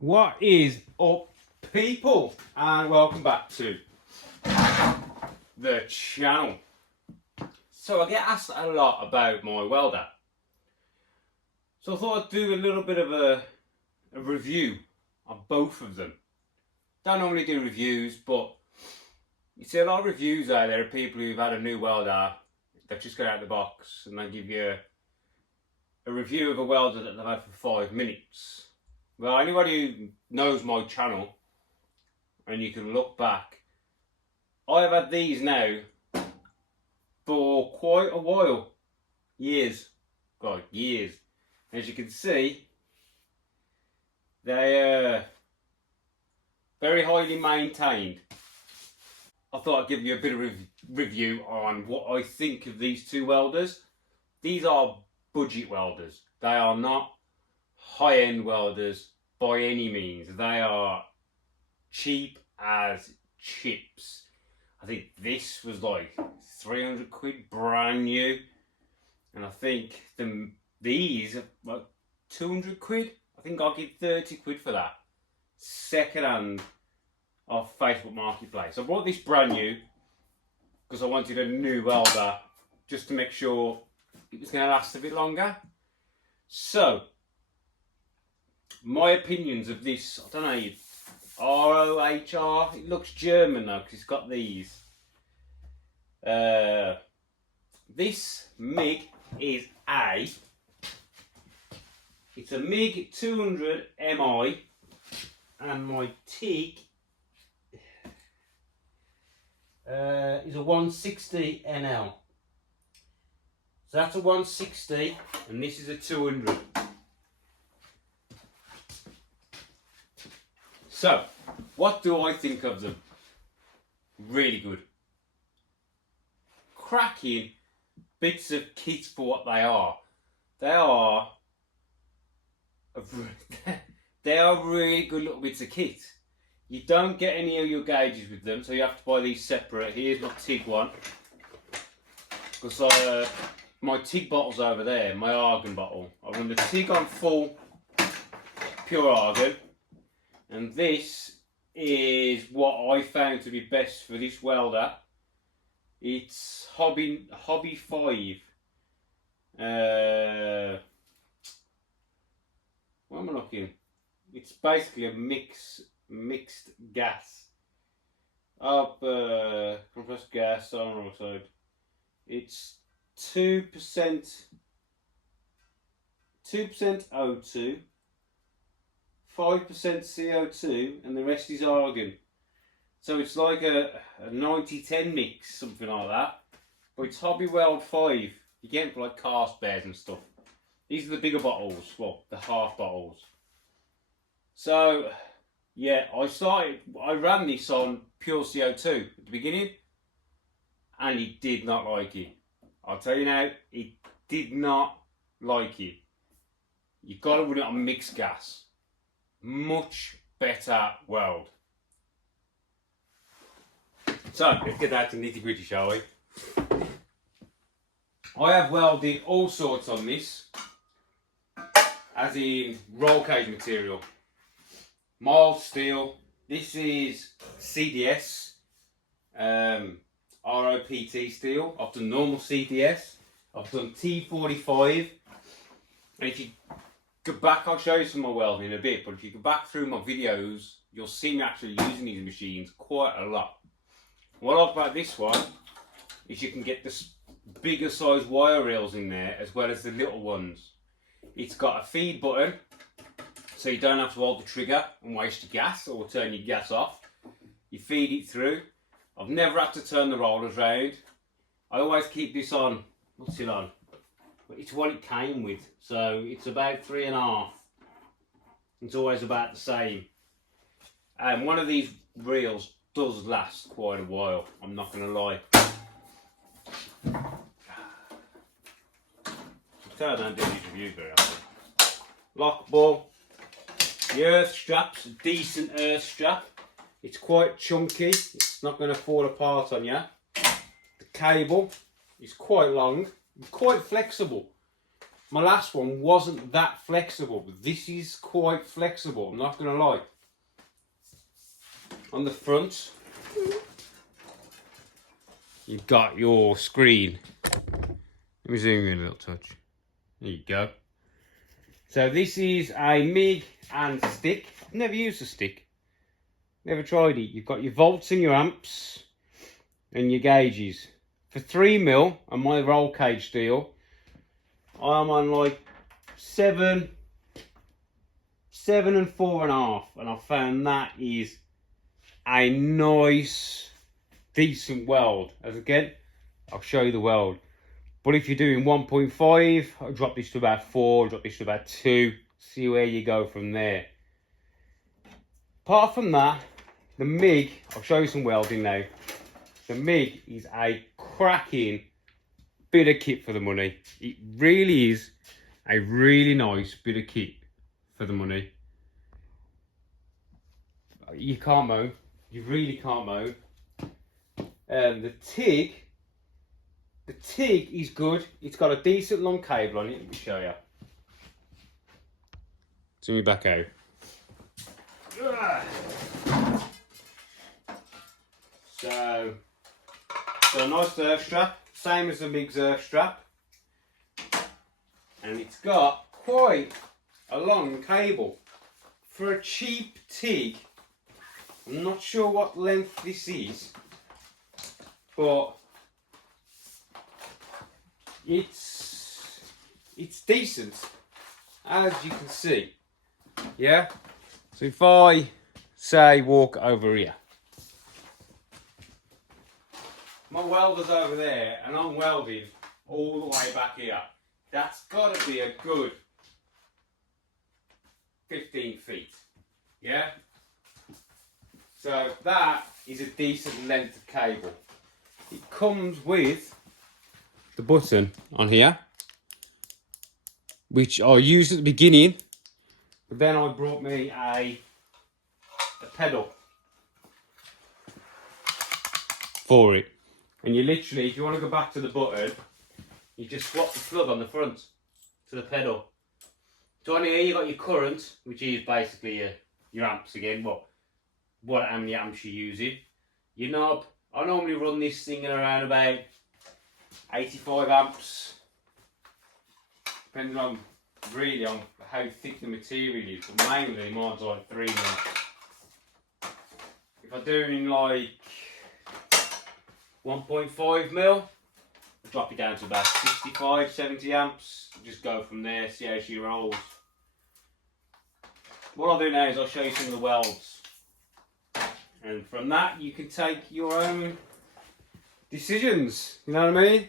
What is up, people, and welcome back to the channel. So I get asked a lot about my welder, so I thought I'd do a little bit of a review on both of them. Don't normally do reviews, but you see a lot of reviews out there of people who've had a new welder, they've just got out of the box and they give you a review of a welder that they've had for 5 minutes. Well, anybody who knows my channel, and you can look back, I've had these now for quite a while. Years. God, years. As you can see, they're very highly maintained. I thought I'd give you a bit of review on what I think of these two welders. These are budget welders. They are not high-end welders by any means. They are cheap as chips. I think this was like 300 quid brand new, and I think these are like 200 quid. I think I'll give 30 quid for that second hand off Facebook Marketplace. I bought this brand new because I wanted a new welder just to make sure it was going to last a bit longer. So my opinions of this, I don't know, ROHR, it looks German though because it's got these. This MIG is it's a MIG 200 MI, and my TIG is a 160 NL. So that's a 160 and this is a 200. So, what do I think of them? Really good. Cracking bits of kit for what they are. They are really good little bits of kit. You don't get any of your gauges with them, so you have to buy these separate. Here's my TIG one. Because my TIG bottle's over there, my argon bottle. I run the TIG on full pure argon. And this is what I found to be best for this welder. It's Hobby 5. What am I looking? It's basically a mixed gas. Compressed gas on the wrong side. It's 2% O2. 5% CO2 and the rest is argon. So it's like a 90-10 mix, something like that. But it's Hobby Weld 5. You get it for like car spares and stuff. These are the bigger bottles, well, the half bottles. So, yeah, I ran this on pure CO2 at the beginning, and it did not like it. I'll tell you now, it did not like it. You've got to run it on mixed gas. Much better weld. So let's get down to nitty gritty, shall we? I have welded all sorts on this, as in roll cage material, mild steel. This is CDS, ROPT steel. I've done normal CDS. I've done T45, and if you go back, I'll show you some of my welding in a bit, but if you go back through my videos, you'll see me actually using these machines quite a lot. What I like about this one is you can get the bigger size wire reels in there as well as the little ones. It's got a feed button, so you don't have to hold the trigger and waste your gas or turn your gas off. You feed it through. I've never had to turn the rollers round. I always keep this on, what's it on? It's what it came with, so it's about 3.5. It's always about the same. And one of these reels does last quite a while, I'm not going to lie. I don't do these reviews very often. Lock ball. The earth strap's a decent earth strap. It's quite chunky, it's not going to fall apart on you. The cable is quite long, quite flexible. my last one wasn't that flexible, but this is quite flexible, I'm not going to lie. On the front, you've got your screen. Let me zoom in a little touch. There you go. So this is a MIG and stick. I've never used a stick. Never tried it. You've got your volts and your amps and your gauges. For 3mm on my roll cage steel, I'm on like 7 and 4.5, and I found that is a nice, decent weld. As again, I'll show you the weld. But if you're doing 1.5, I'll drop this to about 4, drop this to about 2, see where you go from there. Apart from that, the MIG, I'll show you some welding now. The MIG is a cracking bit of kit for the money. It really is a really nice bit of kit for the money. You can't moan. You really can't moan. The TIG is good. It's got a decent long cable on it. Let me show you. Zoom me back out. So a nice earth strap, same as the MIG's earth strap, and it's got quite a long cable. For a cheap TIG, I'm not sure what length this is, but it's decent, as you can see. Yeah. So if I say walk over here, my welder's over there and I'm welding all the way back here. That's got to be a good 15 feet. Yeah? So that is a decent length of cable. It comes with the button on here, which I used at the beginning, but then I brought me a pedal for it. And you literally, if you want to go back to the button, you just swap the plug on the front to the pedal. So on here you got your current, which is basically your amps again, how many amps you're using. Your knob, I normally run this thing at around about 85 amps, depending on really on how thick the material is, but mainly mine's like 3mm. If I'm doing like 1.5mm, drop it down to about 65, 70 amps, just go from there, see how she rolls. What I'll do now is I'll show you some of the welds, and from that you can take your own decisions, you know what I mean?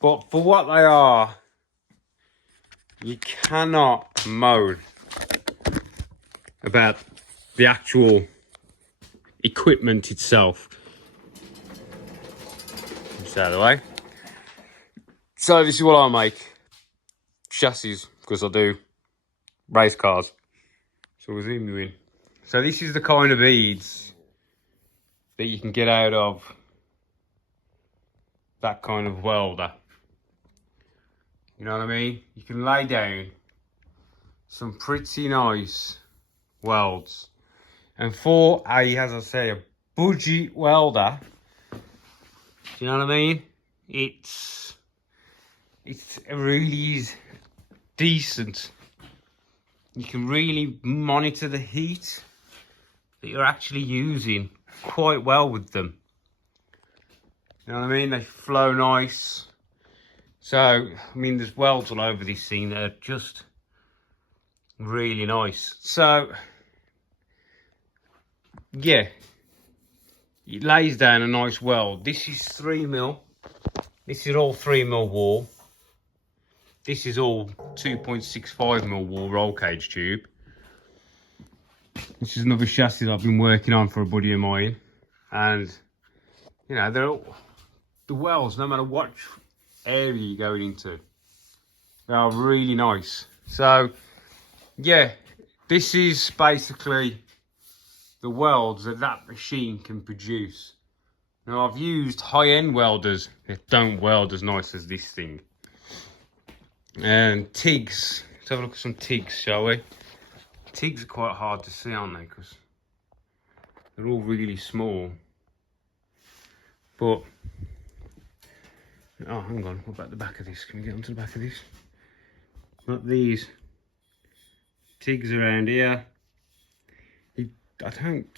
But for what they are, you cannot moan about the actual equipment itself. Just out of the way. So this is what I make. Chassis, because I do race cars. So we'll zoom you in. So this is the kind of beads that you can get out of that kind of welder. You know what I mean? You can lay down some pretty nice welds. And for as I say, a budget welder, do you know what I mean? It really is decent. You can really monitor the heat that you're actually using quite well with them. You know what I mean? They flow nice. So, I mean, there's welds all over this thing that are just really nice. So, yeah, it lays down a nice weld. This is 3mm. This is all 3mm wall. This is all 2.65mm wall roll cage tube. This is another chassis that I've been working on for a buddy of mine. And, you know, they're all, the welds, no matter what area you're going into, they are really nice. So, yeah, this is basically the welds that that machine can produce. Now, I've used high-end welders that don't weld as nice as this thing. And TIGs. Let's have a look at some TIGs, shall we? TIGs are quite hard to see, aren't they? Because they're all really small. But, oh, hang on, what about the back of this? Can we get onto the back of this? Not these. TIGs around here. I haven't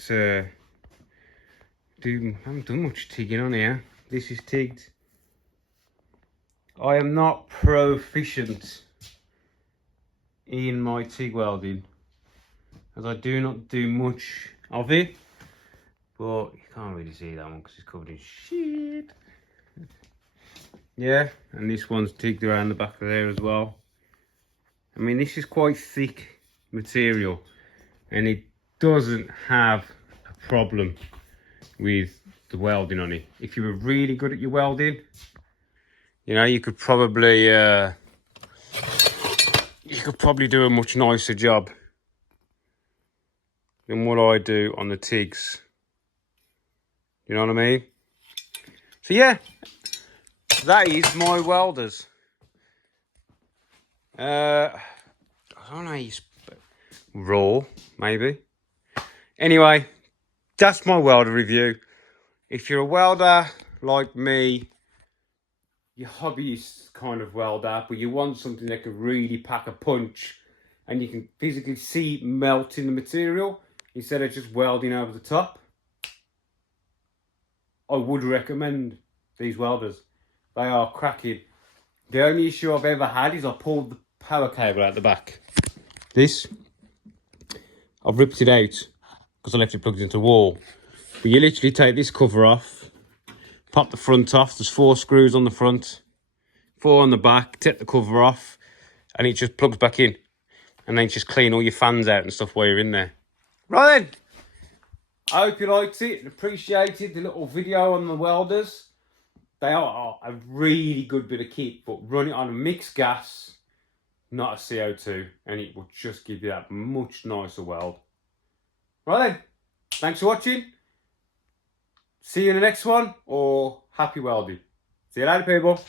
done much TIGging on here. This is TIGged. I am not proficient in my TIG welding, as I do not do much of it. But you can't really see that one because it's covered in shit. Yeah, and this one's TIGged around the back of there as well. I mean, this is quite thick material, and it doesn't have a problem with the welding on it. If you were really good at your welding, you know, you could probably do a much nicer job than what I do on the TIGs. You know what I mean? So yeah, that is my welders. I don't know, raw maybe. Anyway, that's my welder review. If you're a welder like me, your hobbyist kind of welder, but you want something that can really pack a punch and you can physically see it melting the material instead of just welding over the top, I would recommend these welders. They are cracking. The only issue I've ever had is I pulled the power cable out the back. This, I've ripped it out because I left it plugged into the wall. But you literally take this cover off, pop the front off. There's 4 screws on the front, 4 on the back. Take the cover off, and it just plugs back in. And then just clean all your fans out and stuff while you're in there. Right then, I hope you liked it and appreciated the little video on the welders. They are a really good bit of kit, but run it on a mixed gas, not a CO2, and it will just give you that much nicer weld. Right then, thanks for watching. See you in the next one, or happy welding. See you later, people.